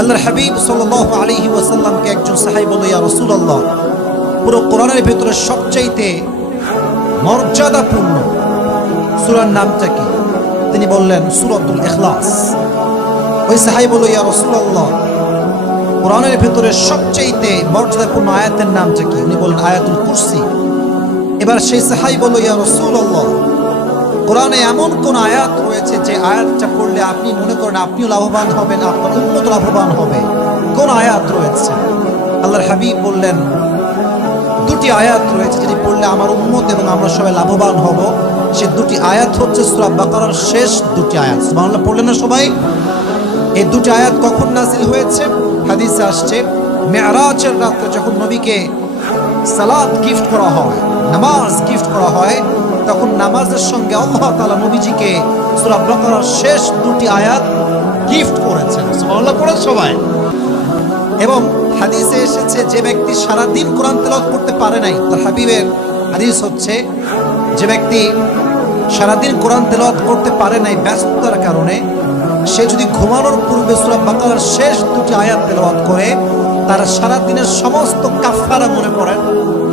আল্লাহর হাবিব সাল্লাল্লাহু আলাইহি ওয়াসাল্লামকে একজন সাহাবী বলল, ইয়া রাসূলুল্লাহ, পুরো কোরআনের ভিতরে সবচাইতে মর্যাদাপূর্ণ সূরার নামটা কি? তিনি বললেন সূরাতুল ইখলাস। ওই সাহাবী বলল, ইয়া রাসূলুল্লাহ, কোরআনের ভিতরে সবচাইতে মর্যাদাপূর্ণ আয়াতের নামটা কি? উনি বললেন আয়াতুল কুরসি। এবার সেই সাহাবী বলল, ইয়া রাসূলুল্লাহ, কোরআনে এমন কোন আয়াত রয়েছে যে আয়াতটা পড়লে আপনি মনে করেন আপনিও লাভবান হবেন, আপনার উম্মত লাভবান হবে? কোন আয়াত রয়েছে? আল্লাহর হাবিব বললেন, দুটি আয়াত রয়েছে যেটি পড়লে আমার উম্মত এবং আমরা সবাই লাভবান হব। সে দুটি আয়াত হচ্ছে সূরা বাকারার শেষ দুটি আয়াত। সুবহানাল্লাহ পড়লেন না সবাই? এই দুটি আয়াত কখন নাযিল হয়েছে? হাদিসে আসছে, মেরাজের রাতে যখন নবীকে সালাত গিফট করা হয়, নামাজ গিফট করা হয়, তখন নামাজের সঙ্গে আল্লাহ তাআলা নবীজিকে সূরা বাকারার শেষ দুটি আয়াত গিফট করেছেন। সুবহানাল্লাহ পড়েন সবাই। এবং হাদিসে এসেছে, যে ব্যক্তি সারা দিন কোরআন তেলাওয়াত করতে পারে নাই, তার হাবিবের হাদিস হচ্ছে, যে ব্যক্তি সারা দিন কোরআন তেলাওয়াত করতে পারে নাই ব্যস্ততার কারণে, সে যদি ঘুমানোর পূর্বে সূরা বাকারার শেষ দুটি আয়াত তেলাওয়াত করে, তার সারা দিনের সমস্ত কাফারা মনে করেন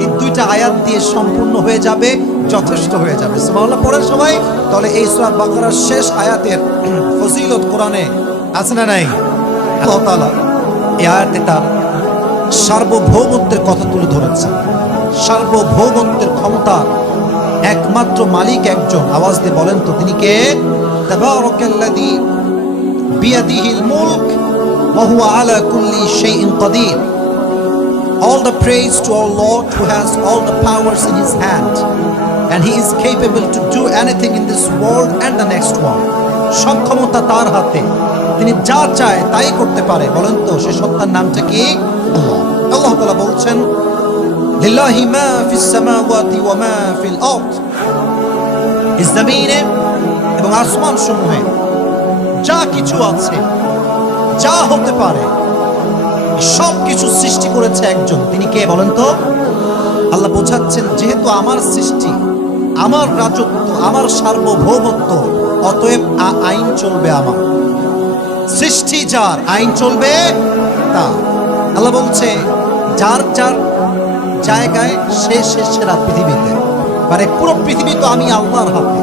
এই দুইটা আয়াত দিয়ে সম্পূর্ণ হয়ে যাবে, যথেষ্ট হয়ে যাবে। সুবহানাল্লাহ পড়েন সবাই। তাহলে এই সূরা বাকারার শেষ আয়াতের ফজিলত কোরআনে আছে না নাই? আল্লাহ তাআলা এই আয়াতে তার সার্বভৌমত্বের কথা তুলে ধরেছেন। সার্বভৌমত্বের ক্ষমতা একমাত্র মালিক একজন। আওয়াজ দিয়ে বলেন তো, তিনি কে? তাবারাকাল্লাযী বিয়াদিহিল মুলক ওয়া হুয়া আলা কুল্লি শাইইন Kadir. All the praise to our Lord who has all the powers in his hand, and he is capable to do anything in this world and the next one. সব ক্ষমতা তার হাতে, তিনি যা চায় তাই করতে পারে। বলেন তো সে সত্তার নামটা কি? আল্লাহ। আল্লাহ তাআলা বলছেন, লিল্লাহি মা ফিস সামাওয়াতি ওয়া মা ফিল আরদ। এই জমিনে এবং আসমান সমূহে যা কিছু আছে, যা হতে পারে, সব কিছু সৃষ্টি করেছে একজন। তিনি কে বলেন তো? আল্লাহ বোঝাচ্ছেন, যেহেতু আমার সৃষ্টি, আমার রাজত্ব, আমার সার্বভৌমত্ব, অতএব আইন চলবে আমার। সৃষ্টি যার, আইন চলবে তার। আল্লাহ বলছে, যার যার জায়গায় সে সেরা পৃথিবীতে, মানে পুরো পৃথিবী তো আমি আল্লাহর হাতে,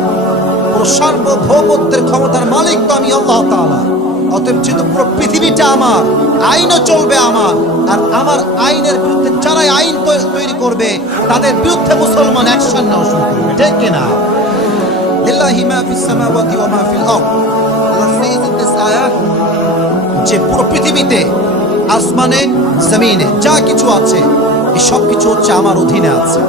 পুরো সার্বভৌমত্বের ক্ষমতার মালিক তো আমি আল্লাহ তাআলা। অতএব যেহেতু পুরো পৃথিবীটা আমার, আইনও চলবে আমার, আর আমার আইনের বিরুদ্ধে যারাই আইন তৈরি করবে তাদের বিরুদ্ধে মুসলমান অ্যাকশন নেওয়া শুরু করবে। ঠিক কিনা? লিল্লাহি মা ফিস সামাওয়াতি ওয়া মা ফিল আরদ। আল্লাহ says in this ayah যে পুরো পৃথিবীতে, আসমানে, জমিনে যা কিছু আছে, এই সব কিছু হচ্ছে আমার অধীনে আছে।